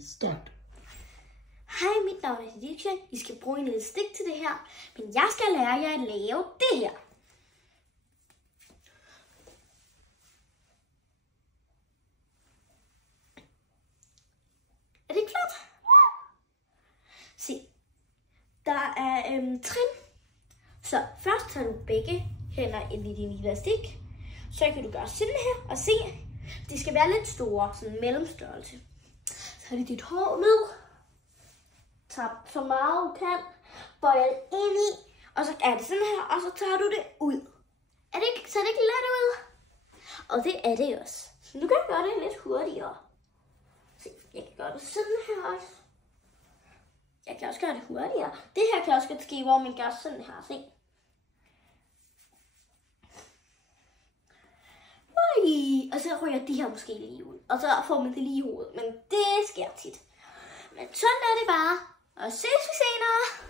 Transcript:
Start. Hej, mit navn er Lidija. I skal bruge en elastik til det her, men jeg skal lære jer at lave det her. Er det ikke flot? Se, der er trin. Så først tager du begge hænder ind i din elastik. Så kan du gøre sådan her og se, de skal være lidt store, sådan en mellemstørrelse. Så har du dit hår ned. Tag så meget du kan, bøjer det ind i, og så er det sådan her, og så tager du det ud. Ser det ikke let ud? Og det er det også. Så du kan gøre det lidt hurtigere. Se, jeg kan gøre det sådan her også. Jeg kan også gøre det hurtigere. Det her kan også godt ske, hvor man gør sådan her. Se. Og så ryger de her måske lige ud. Og så får man det lige i hovedet. Men det sker tit. Men sådan er det bare. Og ses vi senere.